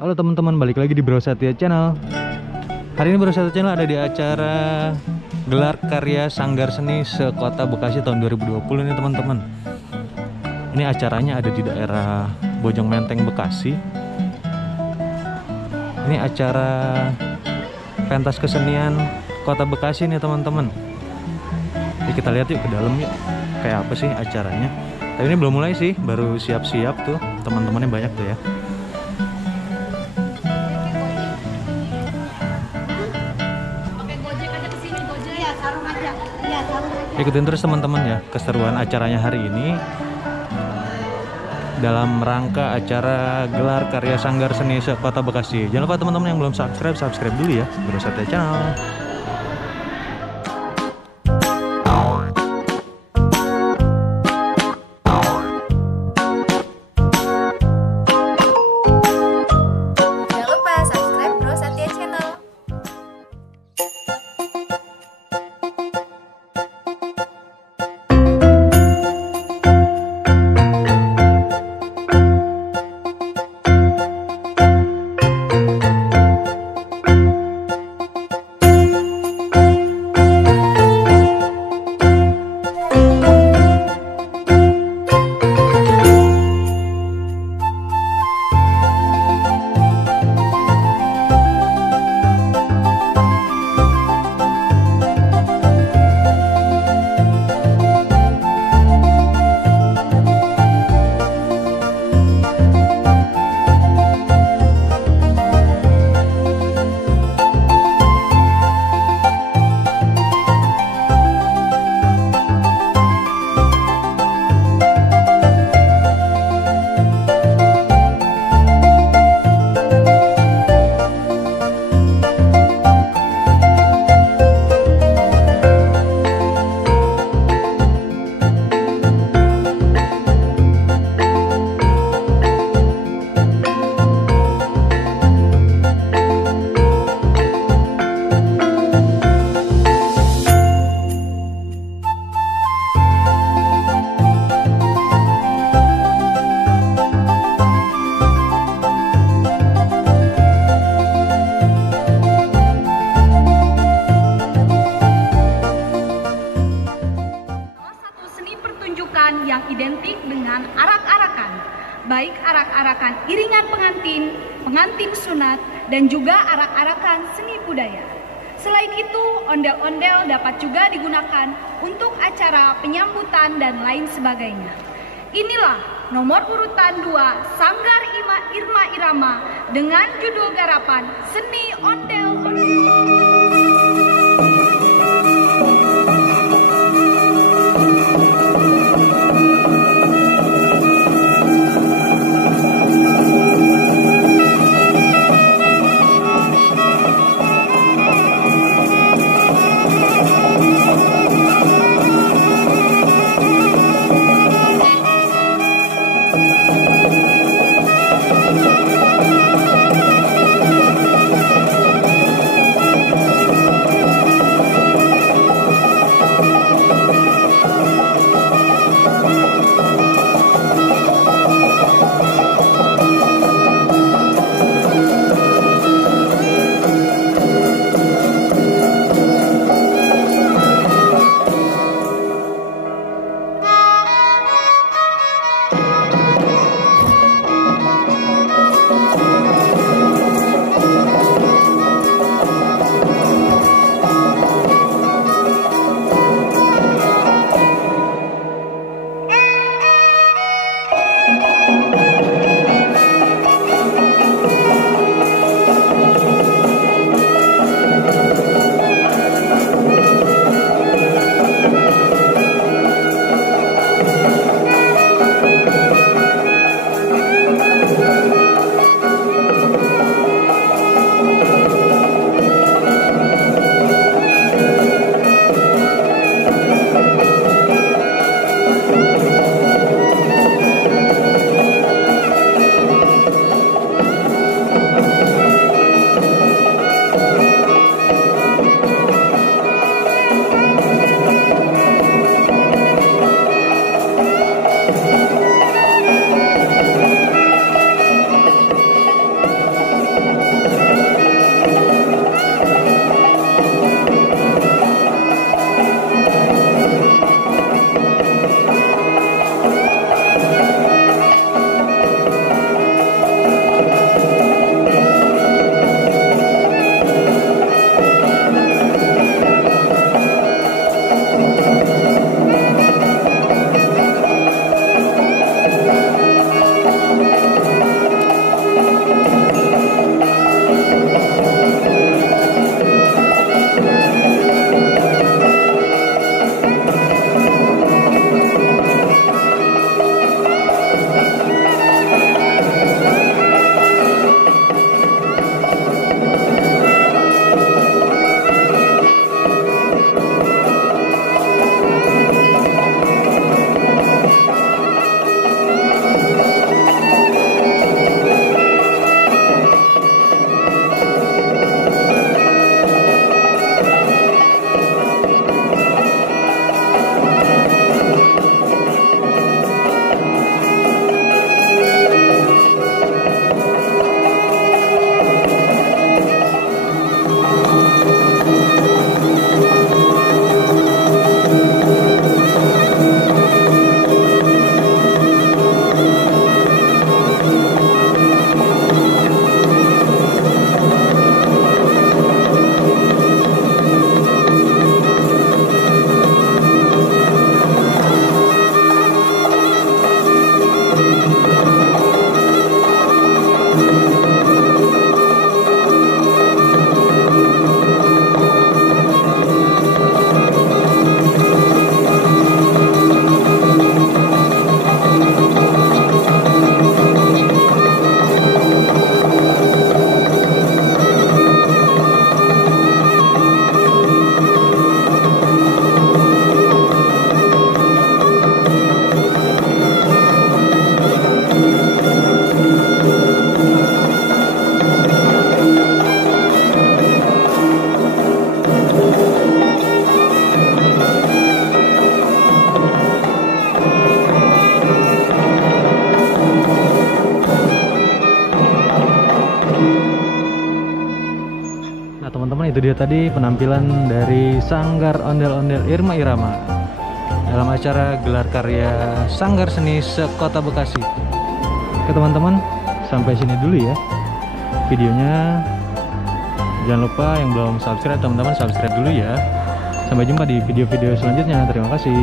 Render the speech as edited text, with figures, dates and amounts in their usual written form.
Halo teman-teman, balik lagi di Bro Satya Channel. Hari ini Bro Satya Channel ada di acara Gelar Karya Sanggar Seni Se-Kota Bekasi tahun 2020 ini teman-teman. Ini acaranya ada di daerah Bojong Menteng, Bekasi. Ini acara pentas kesenian Kota Bekasi nih teman-teman. Jadi kita lihat yuk ke dalam yuk, kayak apa sih acaranya. Tapi ini belum mulai sih, baru siap-siap tuh, teman-temannya banyak tuh ya. Ikutin terus teman-teman ya keseruan acaranya hari ini dalam rangka acara Gelar Karya Sanggar Seni Se-Kota Bekasi. Jangan lupa teman-teman yang belum subscribe dulu ya Bro Satya Channel. Yang identik dengan arak-arakan, baik arak-arakan iringan pengantin, pengantin sunat, dan juga arak-arakan seni budaya. Selain itu, ondel-ondel dapat juga digunakan untuk acara penyambutan dan lain sebagainya. Inilah nomor urutan 2 Sanggar Irma Irama dengan judul garapan Seni Ondel-Ondel. teman-teman, itu dia tadi penampilan dari Sanggar Ondel-Ondel Irma Irama dalam acara gelar karya Sanggar Seni Sekota Bekasi. Oke teman-teman, sampai sini dulu ya videonya. Jangan lupa yang belum subscribe teman-teman, subscribe dulu ya. Sampai jumpa di video-video selanjutnya. Terima kasih.